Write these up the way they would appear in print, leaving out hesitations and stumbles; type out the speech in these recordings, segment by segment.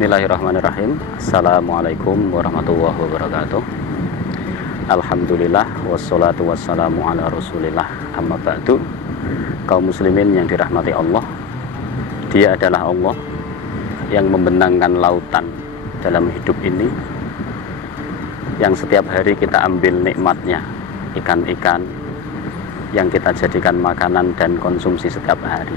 Bismillahirrahmanirrahim. Assalamualaikum warahmatullahi wabarakatuh. Alhamdulillah wassalatu wassalamu ala rasulillah, amma ba'du. Kaum muslimin yang dirahmati Allah, Dia adalah Allah yang membenangkan lautan dalam hidup ini, yang setiap hari kita ambil nikmatnya, ikan-ikan yang kita jadikan makanan dan konsumsi setiap hari.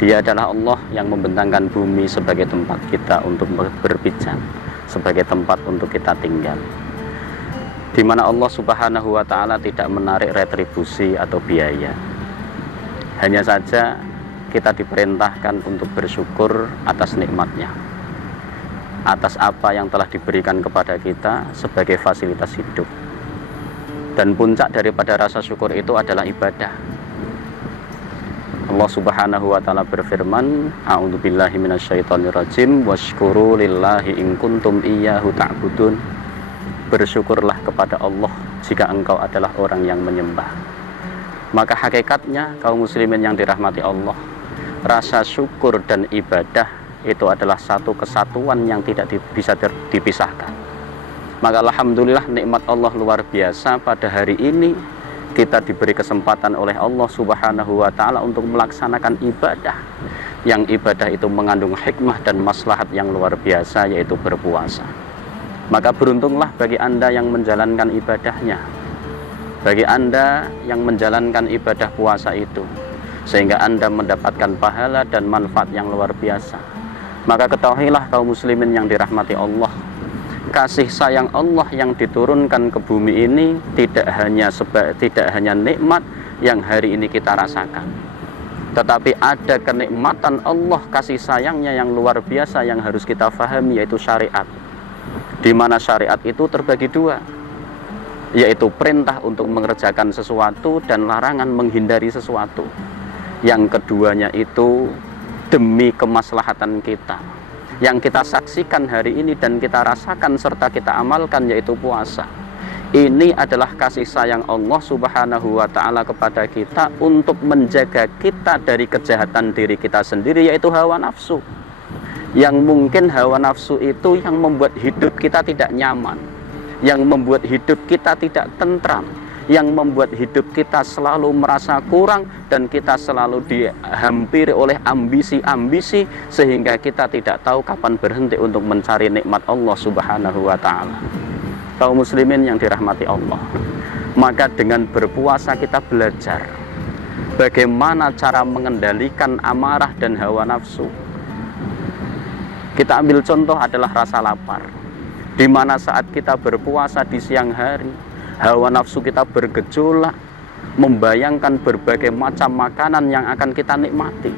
Dia adalah Allah yang membentangkan bumi sebagai tempat kita untuk berpijak, sebagai tempat untuk kita tinggal, di mana Allah Subhanahu wa Ta'ala tidak menarik retribusi atau biaya. Hanya saja kita diperintahkan untuk bersyukur atas nikmatnya, atas apa yang telah diberikan kepada kita sebagai fasilitas hidup. Dan puncak daripada rasa syukur itu adalah ibadah. Allah Subhanahu wa Ta'ala berfirman, a'udzubillahi minasyaitonirrajim, washkuru lillahi in kuntum iyyahu ta'budun. Bersyukurlah kepada Allah jika engkau adalah orang yang menyembah. Maka hakikatnya kaum muslimin yang dirahmati Allah, rasa syukur dan ibadah itu adalah satu kesatuan yang tidak bisa dipisahkan. Maka alhamdulillah nikmat Allah luar biasa, pada hari ini kita diberi kesempatan oleh Allah Subhanahu wa Ta'ala untuk melaksanakan ibadah, yang ibadah itu mengandung hikmah dan maslahat yang luar biasa, yaitu berpuasa. Maka beruntunglah bagi Anda yang menjalankan ibadahnya, bagi Anda yang menjalankan ibadah puasa itu, sehingga Anda mendapatkan pahala dan manfaat yang luar biasa. Maka ketahuilah kaum muslimin yang dirahmati Allah, kasih sayang Allah yang diturunkan ke bumi ini tidak hanya nikmat yang hari ini kita rasakan, tetapi ada kenikmatan Allah, kasih sayangnya yang luar biasa yang harus kita fahami, yaitu syariat. Di mana syariat itu terbagi dua, yaitu perintah untuk mengerjakan sesuatu dan larangan menghindari sesuatu. Yang keduanya itu demi kemaslahatan kita, yang kita saksikan hari ini dan kita rasakan serta kita amalkan, yaitu puasa. Ini adalah kasih sayang Allah Subhanahu wa Ta'ala kepada kita untuk menjaga kita dari kejahatan diri kita sendiri, yaitu hawa nafsu. Yang mungkin hawa nafsu itu yang membuat hidup kita tidak nyaman, yang membuat hidup kita tidak tentram, yang membuat hidup kita selalu merasa kurang, dan kita selalu dihampiri oleh ambisi-ambisi, sehingga kita tidak tahu kapan berhenti untuk mencari nikmat Allah Subhanahu wa Ta'ala. Kaum muslimin yang dirahmati Allah, maka dengan berpuasa kita belajar bagaimana cara mengendalikan amarah dan hawa nafsu. Kita ambil contoh adalah rasa lapar, di mana saat kita berpuasa di siang hari, hawa nafsu kita bergejolak, membayangkan berbagai macam makanan yang akan kita nikmati.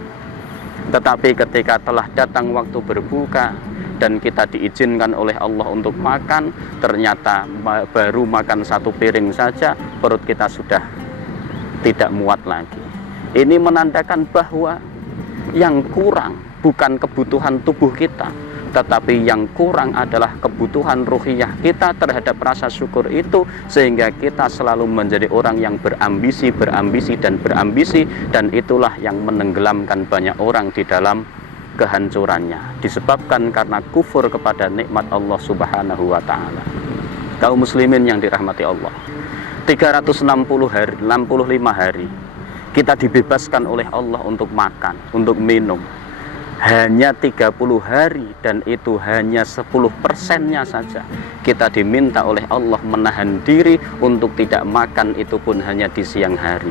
Tetapi ketika telah datang waktu berbuka dan kita diizinkan oleh Allah untuk makan, ternyata baru makan satu piring saja, perut kita sudah tidak muat lagi. Ini menandakan bahwa yang kurang bukan kebutuhan tubuh kita, tetapi yang kurang adalah kebutuhan ruhiyah kita terhadap rasa syukur itu, sehingga kita selalu menjadi orang yang berambisi, dan itulah yang menenggelamkan banyak orang di dalam kehancurannya, disebabkan karena kufur kepada nikmat Allah Subhanahu wa Ta'ala. Kaum muslimin yang dirahmati Allah, 365 hari kita dibebaskan oleh Allah untuk makan, untuk minum. Hanya 30 hari, dan itu hanya 10%-nya saja kita diminta oleh Allah menahan diri untuk tidak makan, itu pun hanya di siang hari.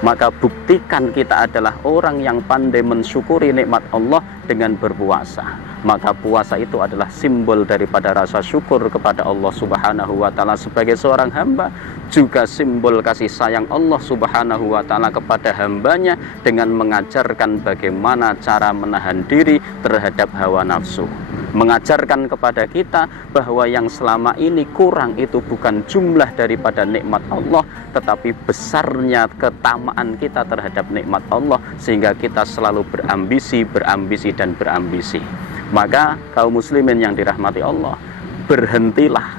Maka buktikan kita adalah orang yang pandai mensyukuri nikmat Allah dengan berpuasa. Maka puasa itu adalah simbol daripada rasa syukur kepada Allah Subhanahu wa Ta'ala sebagai seorang hamba, juga simbol kasih sayang Allah Subhanahu wa Ta'ala kepada hambanya dengan mengajarkan bagaimana cara menahan diri terhadap hawa nafsu, mengajarkan kepada kita bahwa yang selama ini kurang itu bukan jumlah daripada nikmat Allah, tetapi besarnya ketamaan kita terhadap nikmat Allah, sehingga kita selalu berambisi. Maka kaum muslimin yang dirahmati Allah, berhentilah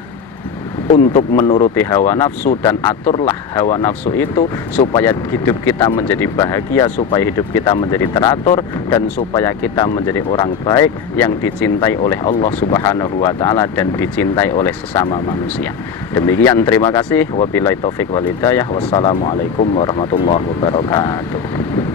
untuk menuruti hawa nafsu, dan aturlah hawa nafsu itu supaya hidup kita menjadi bahagia, supaya hidup kita menjadi teratur, dan supaya kita menjadi orang baik yang dicintai oleh Allah Subhanahu wa taala dan dicintai oleh sesama manusia. Demikian, terima kasih. Wabillahi taufik wal hidayah. Wassalamualaikum warahmatullahi wabarakatuh.